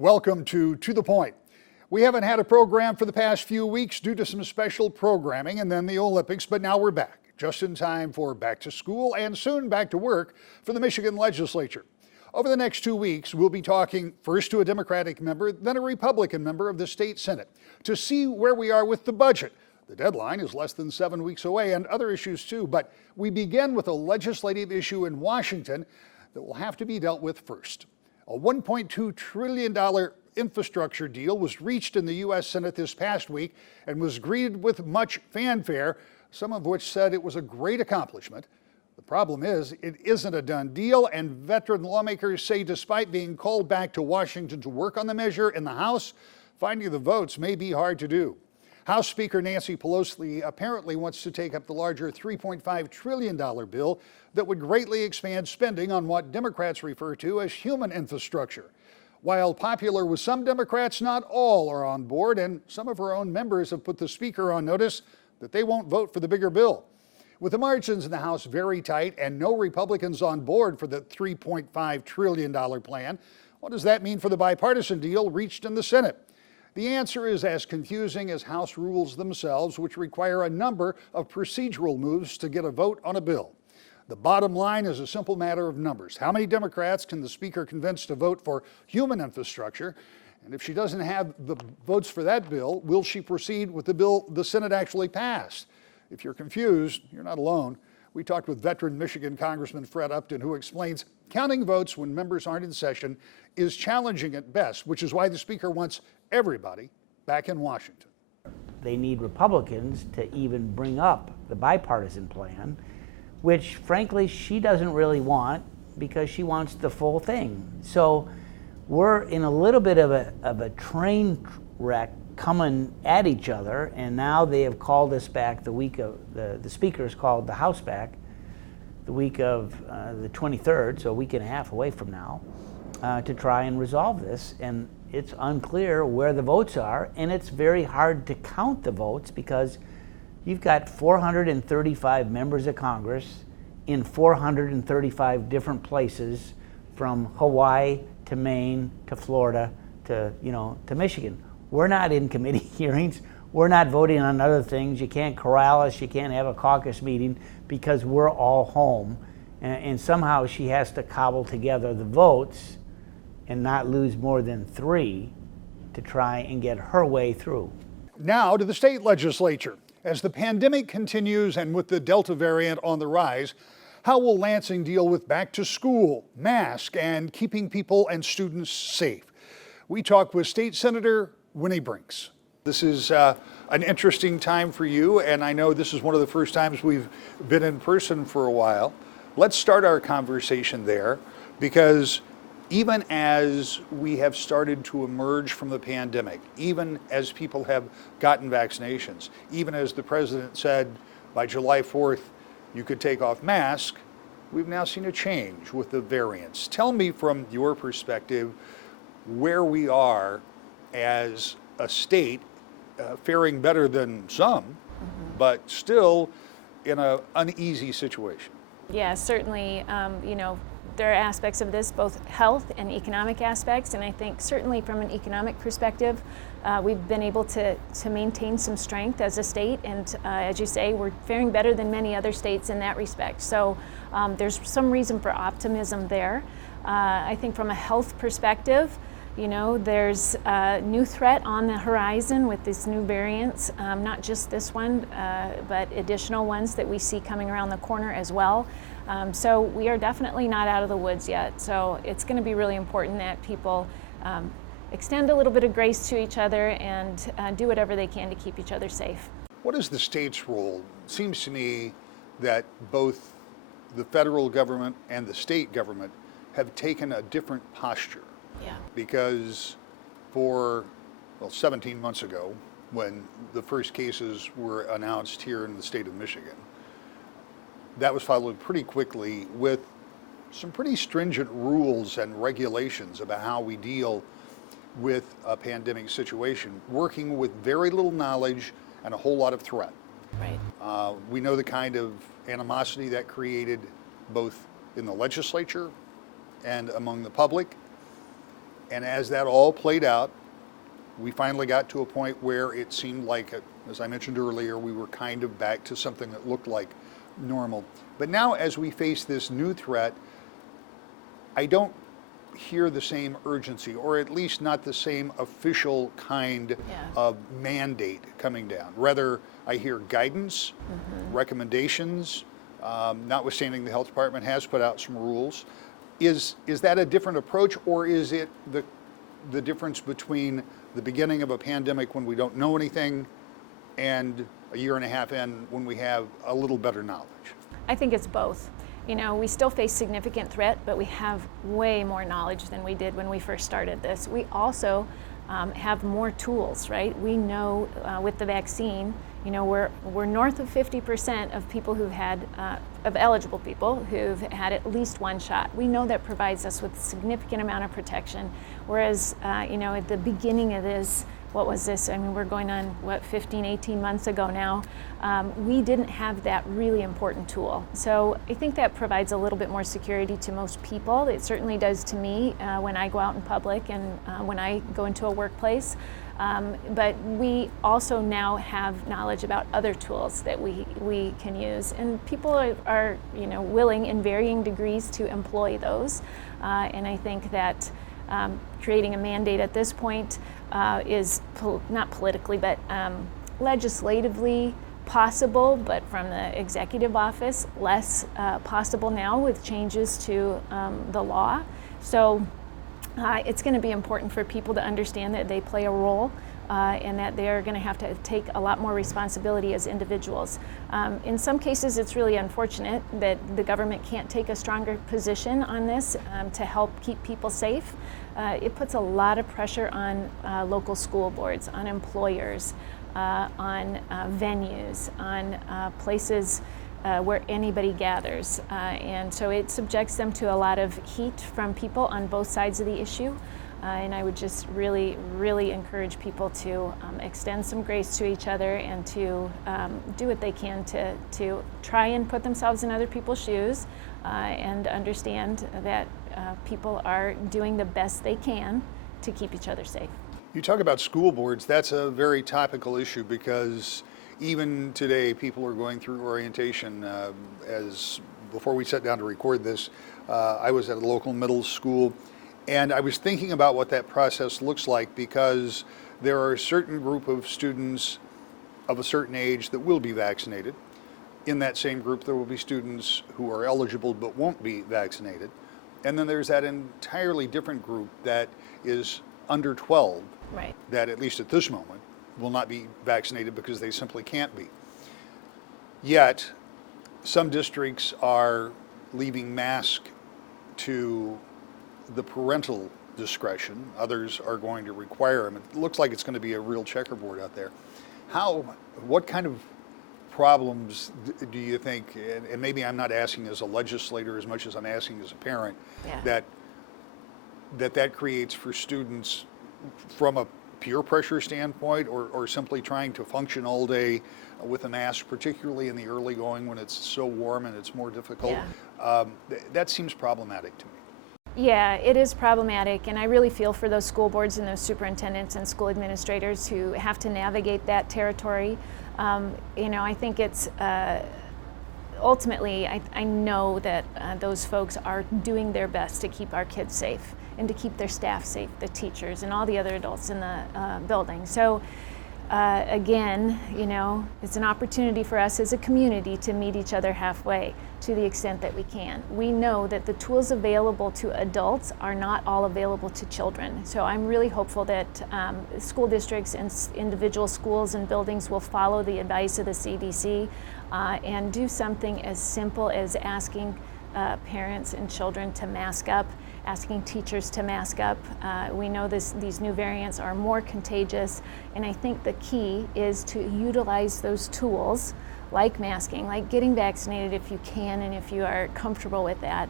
Welcome to the Point. We haven't had a program for the past few weeks due to some special programming and then the Olympics, but now we're back, just in time for back to school and soon back to work for the Michigan Legislature. Over the next 2 weeks, we'll be talking first to a Democratic member, then a Republican member of the state Senate to see where we are with the budget. The deadline is less than 7 weeks away, and other issues too, but we begin with a legislative issue in Washington that will have to be dealt with first. A $1.2 trillion infrastructure deal was reached in the U.S. Senate this past week and was greeted with much fanfare, some of which said it was a great accomplishment. The problem is, it isn't a done deal, and veteran lawmakers say despite being called back to Washington to work on the measure in the House, finding the votes may be hard to do. House Speaker Nancy Pelosi apparently wants to take up the larger $3.5 trillion bill that would greatly expand spending on what Democrats refer to as human infrastructure. While popular with some Democrats, not all are on board, and some of her own members have put the Speaker on notice that they won't vote for the bigger bill. With the margins in the House very tight and no Republicans on board for the $3.5 trillion plan, what does that mean for the bipartisan deal reached in the Senate? The answer is as confusing as House rules themselves, which require a number of procedural moves to get a vote on a bill. The bottom line is a simple matter of numbers. How many Democrats can the Speaker convince to vote for human infrastructure? And if she doesn't have the votes for that bill, will she proceed with the bill the Senate actually passed? If you're confused, you're not alone. We talked with veteran Michigan Congressman Fred Upton, who explains counting votes when members aren't in session is challenging at best, which is why the Speaker wants everybody back in Washington. They need Republicans to even bring up the bipartisan plan, which frankly she doesn't really want because she wants the full thing. So we're in a little bit of a train wreck coming at each other, and now they have called us back the week of, the Speaker's called the House back the week of the 23rd, so a week and a half away from now, to try and resolve this. And it's unclear where the votes are, and it's very hard to count the votes because you've got 435 members of Congress in 435 different places, from Hawaii to Maine to Florida to Michigan. We're not in committee hearings. We're not voting on other things. You can't corral us. You can't have a caucus meeting because we're all home. And somehow she has to cobble together the votes and not lose more than 3 to try and get her way through. Now to the state legislature. As the pandemic continues and with the Delta variant on the rise, how will Lansing deal with back to school, mask, and keeping people and students safe? We talked with State Senator Winnie Brinks. This is an interesting time for you, and I know this is one of the first times we've been in person for a while. Let's start our conversation there, because even as we have started to emerge from the pandemic, even as people have gotten vaccinations, even as the president said by July 4th, you could take off masks, we've now seen a change with the variants. Tell me from your perspective where we are as a state, faring better than some, but still in an uneasy situation. Yeah, certainly, there are aspects of this, both health and economic aspects, and I think certainly from an economic perspective, we've been able to maintain some strength as a state, and as you say, we're faring better than many other states in that respect. So there's some reason for optimism there. I think from a health perspective, there's a new threat on the horizon with these new variants, not just this one, but additional ones that we see coming around the corner as well. So we are definitely not out of the woods yet. So it's going to be really important that people extend a little bit of grace to each other and do whatever they can to keep each other safe. What is the state's role? It seems to me that both the federal government and the state government have taken a different posture. Yeah. Because for 17 months ago, when the first cases were announced here in the state of Michigan, that was followed pretty quickly with some pretty stringent rules and regulations about how we deal with a pandemic situation, working with very little knowledge and a whole lot of threat. Right. We know the kind of animosity that created both in the legislature and among the public. And as that all played out, we finally got to a point where it seemed like, as I mentioned earlier, we were kind of back to something that looked like normal. But now as we face this new threat, I don't hear the same urgency, or at least not the same official kind of mandate coming down. Rather, I hear guidance, recommendations, notwithstanding the health department has put out some rules. Is that a different approach, or is it the difference between the beginning of a pandemic when we don't know anything and a year and a half in when we have a little better knowledge? I think it's both. You know, we still face significant threat, but we have way more knowledge than we did when we first started this. We also have more tools, right? We know with the vaccine, you know, we're north of 50% of people who've had, of eligible people who've had at least one shot. We know that provides us with a significant amount of protection. Whereas, you know, at the beginning of this, what was this? I mean, we're going on, 15, 18 months ago now. We didn't have that really important tool. So I think that provides a little bit more security to most people. It certainly does to me when I go out in public and when I go into a workplace. But we also now have knowledge about other tools that we can use. And people are you know, willing in varying degrees to employ those. And I think that creating a mandate at this point is not politically, but legislatively possible, but from the executive office, less possible now with changes to the law. So it's going to be important for people to understand that they play a role and that they're going to have to take a lot more responsibility as individuals. In some cases, it's really unfortunate that the government can't take a stronger position on this to help keep people safe. It puts a lot of pressure on local school boards, on employers, on venues, on places where anybody gathers. And so it subjects them to a lot of heat from people on both sides of the issue. And I would just really, really encourage people to extend some grace to each other and to do what they can to try and put themselves in other people's shoes and understand that people are doing the best they can to keep each other safe. You talk about school boards, that's a very topical issue because even today people are going through orientation. As before we sat down to record this, I was at a local middle school and I was thinking about what that process looks like because there are a certain group of students of a certain age that will be vaccinated. In that same group there will be students who are eligible but won't be vaccinated. And then there's that entirely different group that is under 12, right, that at least at this moment will not be vaccinated because they simply can't be. Yet, some districts are leaving masks to the parental discretion. Others are going to require them. It looks like it's going to be a real checkerboard out there. What kind of problems do you think, and maybe I'm not asking as a legislator as much as I'm asking as a parent, that creates for students from a peer pressure standpoint or simply trying to function all day with a mask, particularly in the early going when it's so warm and it's more difficult? That seems problematic to me. Yeah, it is problematic, and I really feel for those school boards and those superintendents and school administrators who have to navigate that territory. You know, I think it's ultimately, I know that those folks are doing their best to keep our kids safe and to keep their staff safe, the teachers and all the other adults in the building. So again, you know, it's an opportunity for us as a community to meet each other halfway to the extent that we can. We know that the tools available to adults are not all available to children. So I'm really hopeful that school districts and individual schools and buildings will follow the advice of the CDC and do something as simple as asking parents and children to mask up, asking teachers to mask up. We know these new variants are more contagious, and I think the key is to utilize those tools like masking, like getting vaccinated if you can and if you are comfortable with that,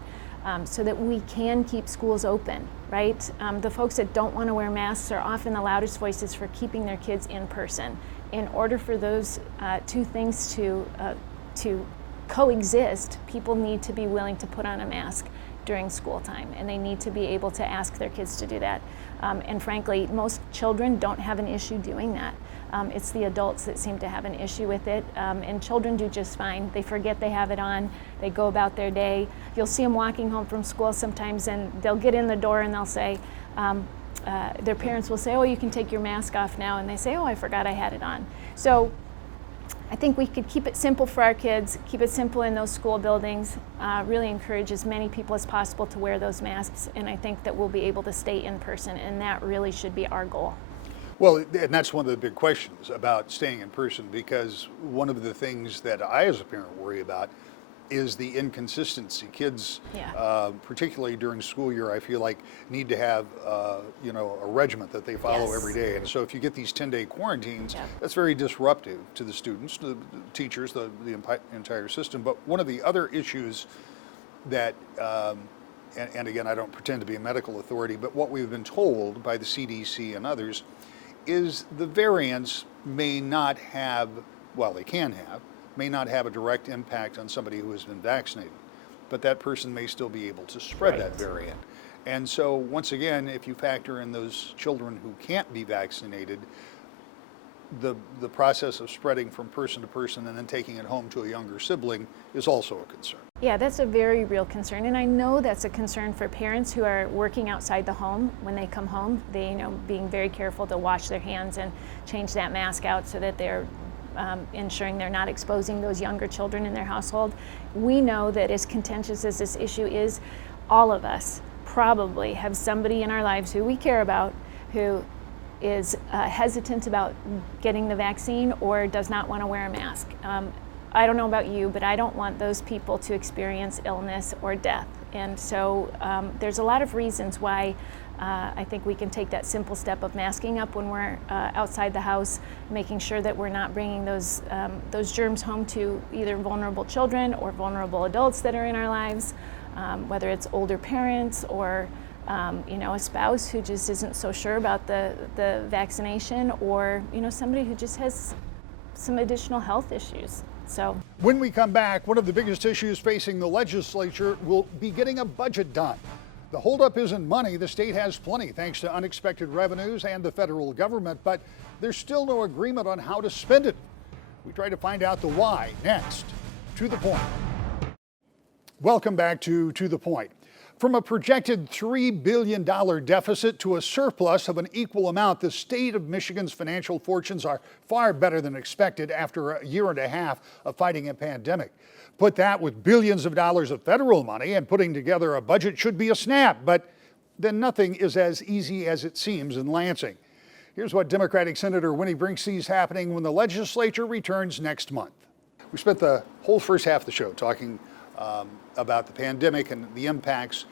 so that we can keep schools open, right? The folks that don't want to wear masks are often the loudest voices for keeping their kids in person. In order for those two things to coexist, people need to be willing to put on a mask during school time, and they need to be able to ask their kids to do that. And frankly, most children don't have an issue doing that. It's the adults that seem to have an issue with it, and children do just fine. They forget they have it on, they go about their day. You'll see them walking home from school sometimes, and they'll get in the door and they'll say, their parents will say, oh, you can take your mask off now, and they say, oh, I forgot I had it on. So I think we could keep it simple for our kids, keep it simple in those school buildings, really encourage as many people as possible to wear those masks, and I think that we'll be able to stay in person, and that really should be our goal. Well, and that's one of the big questions about staying in person, because one of the things that I as a parent worry about is the inconsistency. Kids, particularly during school year, I feel like need to have a regiment that they follow every day. And so if you get these 10-day quarantines, that's very disruptive to the students, to the teachers, the entire system. But one of the other issues that, and again, I don't pretend to be a medical authority, but what we've been told by the CDC and others is the variants may not have, well, they can have, may not have a direct impact on somebody who has been vaccinated, but that person may still be able to spread that variant. And so once again, if you factor in those children who can't be vaccinated, the process of spreading from person to person and then taking it home to a younger sibling is also a concern. Yeah, that's a very real concern, and I know that's a concern for parents who are working outside the home. When they come home, they, being very careful to wash their hands and change that mask out so that they're ensuring they're not exposing those younger children in their household. We know that as contentious as this issue is, all of us probably have somebody in our lives who we care about who is hesitant about getting the vaccine or does not want to wear a mask. I don't know about you, but I don't want those people to experience illness or death. And so there's a lot of reasons why I think we can take that simple step of masking up when we're outside the house, making sure that we're not bringing those germs home to either vulnerable children or vulnerable adults that are in our lives, whether it's older parents or a spouse who just isn't so sure about the vaccination, or somebody who just has some additional health issues. So when we come back, one of the biggest issues facing the legislature will be getting a budget done. The holdup isn't money. The state has plenty thanks to unexpected revenues and the federal government, but there's still no agreement on how to spend it. We try to find out the why next. To the Point. Welcome back to the Point. From a projected $3 billion deficit to a surplus of an equal amount, the state of Michigan's financial fortunes are far better than expected after a year and a half of fighting a pandemic. Put that with billions of dollars of federal money, and putting together a budget should be a snap, but then nothing is as easy as it seems in Lansing. Here's what Democratic Senator Winnie Brinks sees happening when the legislature returns next month. We spent the whole first half of the show talking about the pandemic and the impacts,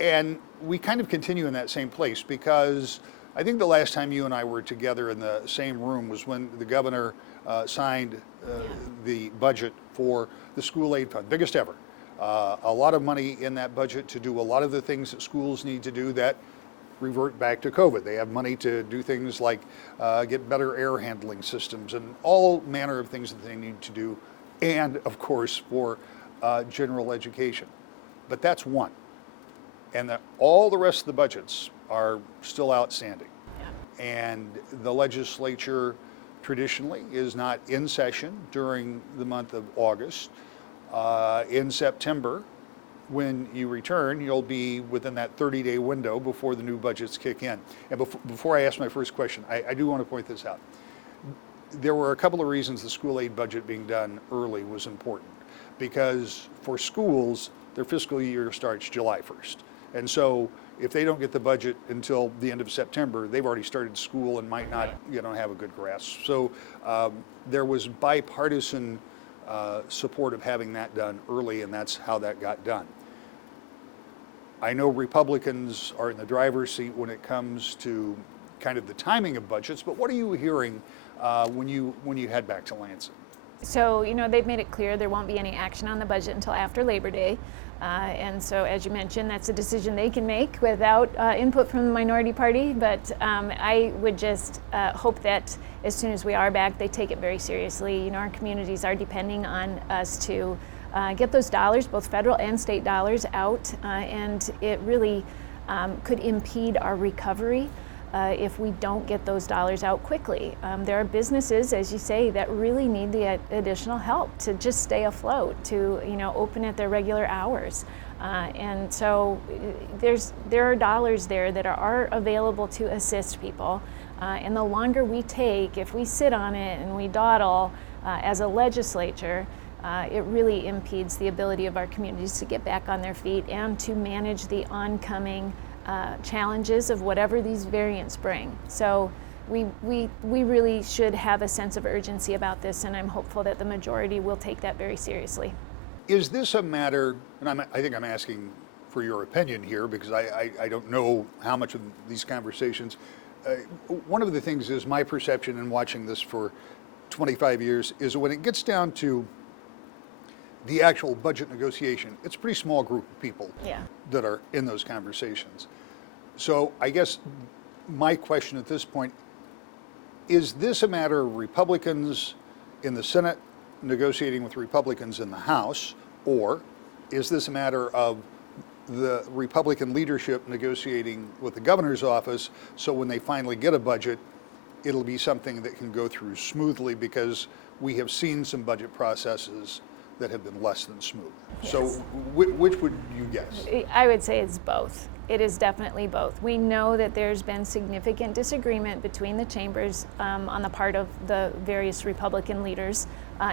and we kind of continue in that same place, because I think the last time you and I were together in the same room was when the governor signed the budget for the school aid fund, biggest ever. A lot of money in that budget to do a lot of the things that schools need to do that revert back to COVID. They have money to do things like get better air handling systems and all manner of things that they need to do, and of course for general education. But that's one. And all the rest of the budgets are still outstanding. And the legislature traditionally is not in session during the month of August. In September, when you return, you'll be within that 30-day window before the new budgets kick in. And before I ask my first question, I do want to point this out. There were a couple of reasons the school aid budget being done early was important, because for schools, their fiscal year starts July 1st. And so if they don't get the budget until the end of September, they've already started school and might not have a good grasp. So there was bipartisan support of having that done early, and that's how that got done. I know Republicans are in the driver's seat when it comes to kind of the timing of budgets, but what are you hearing when you head back to Lansing? So, they've made it clear there won't be any action on the budget until after Labor Day. And so, as you mentioned, that's a decision they can make without input from the minority party. But I would just hope that as soon as we are back, they take it very seriously. Our communities are depending on us to get those dollars, both federal and state dollars, out, and it really could impede our recovery if we don't get those dollars out quickly. There are businesses, as you say, that really need the additional help to just stay afloat, to open at their regular hours. And so there are dollars there that are available to assist people. And the longer we take, if we sit on it and we dawdle as a legislature, it really impedes the ability of our communities to get back on their feet and to manage the oncoming challenges of whatever these variants bring. So we really should have a sense of urgency about this, and I'm hopeful that the majority will take that very seriously. Is this a matter, and I think I'm asking for your opinion here because I don't know how much of these conversations, one of the things is my perception in watching this for 25 years is when it gets down to the actual budget negotiation, it's a pretty small group of people that are in those conversations. So I guess my question at this point, is this a matter of Republicans in the Senate negotiating with Republicans in the House, or is this a matter of the Republican leadership negotiating with the governor's office, so when they finally get a budget, it'll be something that can go through smoothly, because we have seen some budget processes that have been less than smooth. Yes. So which would you guess? I would say it's both. It is definitely both. We know that there's been significant disagreement between the chambers on the part of the various Republican leaders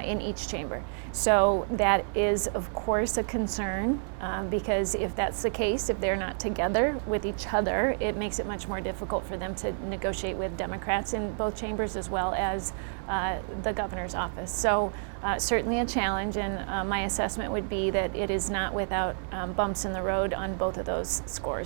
in each chamber. So that is, of course, a concern because if that's the case, if they're not together with each other, it makes it much more difficult for them to negotiate with Democrats in both chambers as well as the governor's office. So certainly a challenge, and my assessment would be that it is not without bumps in the road on both of those scores.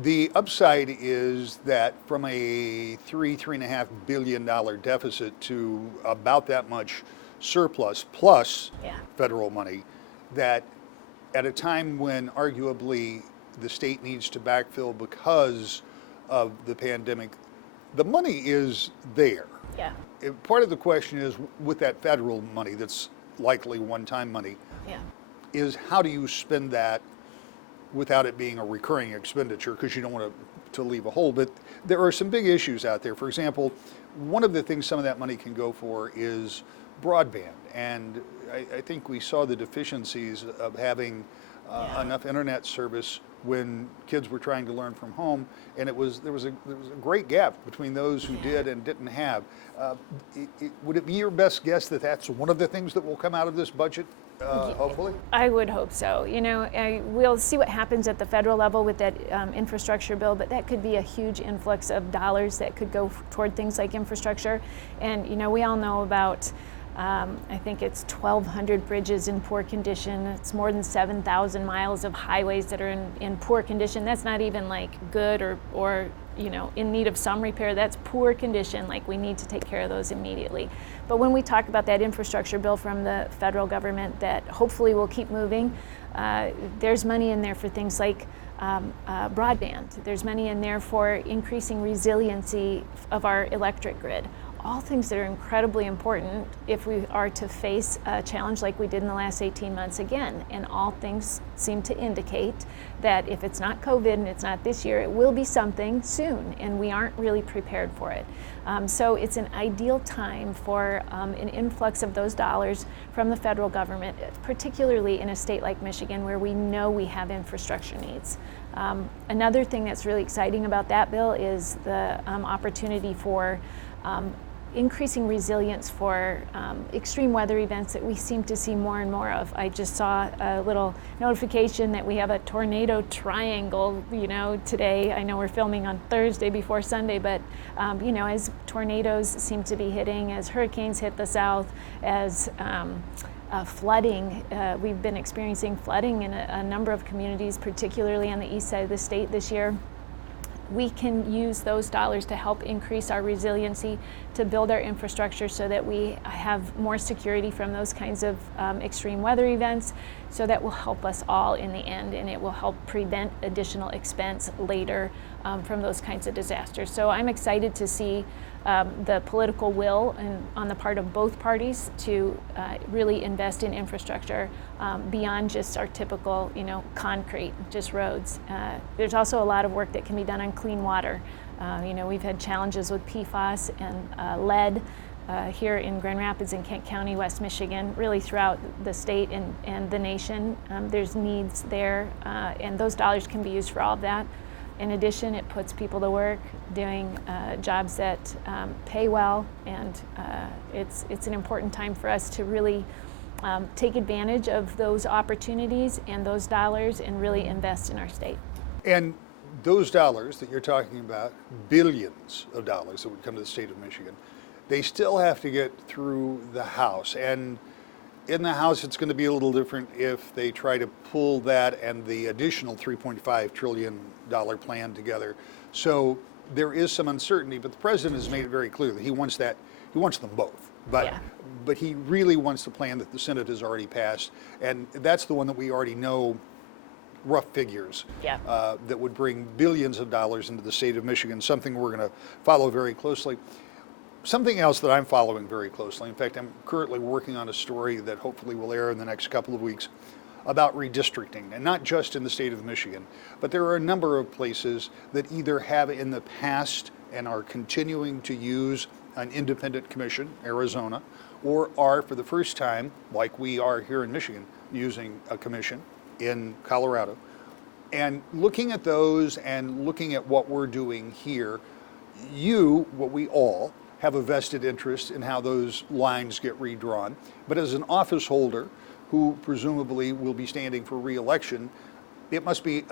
The upside is that from a $3.5 billion deficit to about that much surplus plus federal money, that at a time when arguably the state needs to backfill because of the pandemic, the money is there. Yeah. Part of the question is, with that federal money that's likely one-time money, is how do you spend that without it being a recurring expenditure, because you don't want to leave a hole. But there are some big issues out there. For example, one of the things some of that money can go for is broadband. And I think we saw the deficiencies of having enough internet service when kids were trying to learn from home, and there was a great gap between those who did and didn't have. Would it be your best guess that that's one of the things that will come out of this budget, hopefully? I would hope so. We'll see what happens at the federal level with that infrastructure bill, but that could be a huge influx of dollars that could go toward things like infrastructure. And we all know about I think it's 1,200 bridges in poor condition. It's more than 7,000 miles of highways that are in poor condition. That's not even like good or in need of some repair. That's poor condition. Like, we need to take care of those immediately. But when we talk about that infrastructure bill from the federal government that hopefully will keep moving, there's money in there for things like broadband. There's money in there for increasing resiliency of our electric grid. All things that are incredibly important if we are to face a challenge like we did in the last 18 months again. And all things seem to indicate that if it's not COVID and it's not this year, it will be something soon, and we aren't really prepared for it. So it's an ideal time for an influx of those dollars from the federal government, particularly in a state like Michigan where we know we have infrastructure needs. Another thing that's really exciting about that bill is the opportunity for increasing resilience for extreme weather events that we seem to see more and more of. I just saw a little notification that we have a tornado triangle, today. I know we're filming on Thursday before Sunday, but as tornadoes seem to be hitting, as hurricanes hit the south, as flooding, we've been experiencing flooding in a number of communities, particularly on the east side of the state this year. We can use those dollars to help increase our resiliency, to build our infrastructure so that we have more security from those kinds of extreme weather events. So that will help us all in the end, and it will help prevent additional expense later from those kinds of disasters. So I'm excited to see the political will on the part of both parties to really invest in infrastructure beyond just our typical, concrete, just roads. There's also a lot of work that can be done on clean water. We've had challenges with PFAS and lead here in Grand Rapids and Kent County, West Michigan, really throughout the state and the nation. There's needs there, and those dollars can be used for all of that. In addition, it puts people to work doing jobs that pay well, and it's an important time for us to really take advantage of those opportunities and those dollars and really invest in our state. And those dollars that you're talking about, billions of dollars that would come to the state of Michigan, they still have to get through the House. And in the House, it's going to be a little different if they try to pull that and the additional $3.5 trillion plan together. So there is some uncertainty, but the president has made it very clear that he wants them both. But he really wants the plan that the Senate has already passed, and that's the one that we already know rough figures that would bring billions of dollars into the state of Michigan, something we're going to follow very closely. Something else that I'm following very closely, in fact, I'm currently working on a story that hopefully will air in the next couple of weeks about redistricting, and not just in the state of Michigan, but there are a number of places that either have in the past and are continuing to use an independent commission, Arizona, or are for the first time, like we are here in Michigan, using a commission in Colorado. And looking at those and looking at what we're doing here, we all, have a vested interest in how those lines get redrawn. But as an office holder who presumably will be standing for re-election, it must be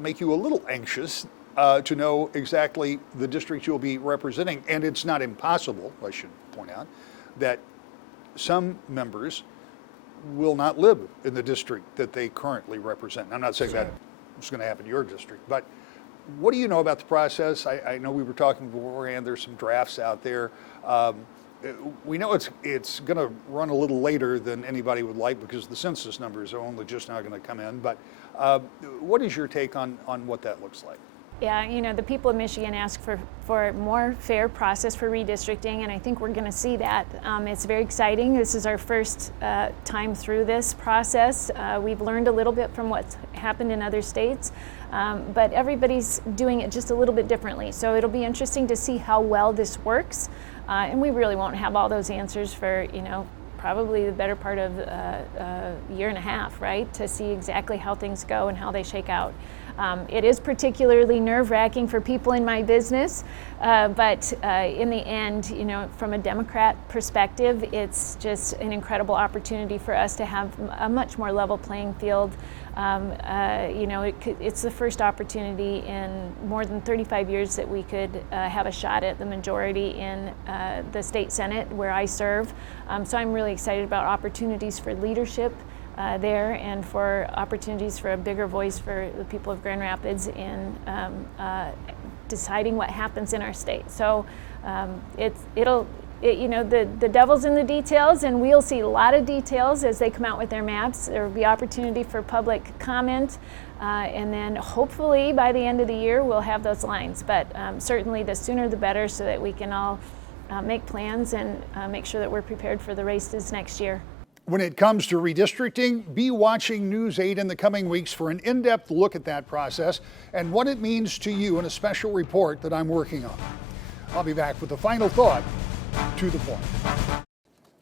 make you a little anxious to know exactly the district you'll be representing. And it's not impossible, I should point out, that some members will not live in the district that they currently represent. I'm not saying that it's going to happen in your district, but what do you know about the process? I know we were talking beforehand, there's some drafts out there. We know it's going to run a little later than anybody would like because the census numbers are only just now going to come in. But what is your take on what that looks like? Yeah, the people of Michigan ask for a more fair process for redistricting, and I think we're going to see that. It's very exciting. This is our first time through this process. We've learned a little bit from what's happened in other states, but everybody's doing it just a little bit differently. So it'll be interesting to see how well this works, and we really won't have all those answers for, probably the better part of a year and a half, right, to see exactly how things go and how they shake out. It is particularly nerve-wracking for people in my business, but in the end, from a Democrat perspective, it's just an incredible opportunity for us to have a much more level playing field. It's the first opportunity in more than 35 years that we could have a shot at the majority in the state Senate where I serve. So I'm really excited about opportunities for leadership there and for opportunities for a bigger voice for the people of Grand Rapids in deciding what happens in our state. So the devil's in the details, and we'll see a lot of details as they come out with their maps. There will be opportunity for public comment, and then hopefully by the end of the year we'll have those lines. But certainly the sooner the better, so that we can all make plans and make sure that we're prepared for the races next year. When it comes to redistricting, be watching News 8 in the coming weeks for an in-depth look at that process and what it means to you in a special report that I'm working on. I'll be back with the final thought, to the point.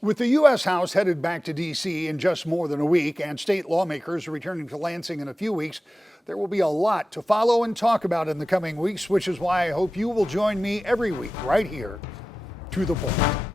With the U.S. House headed back to D.C. in just more than a week and state lawmakers returning to Lansing in a few weeks, there will be a lot to follow and talk about in the coming weeks, which is why I hope you will join me every week right here, To the Point.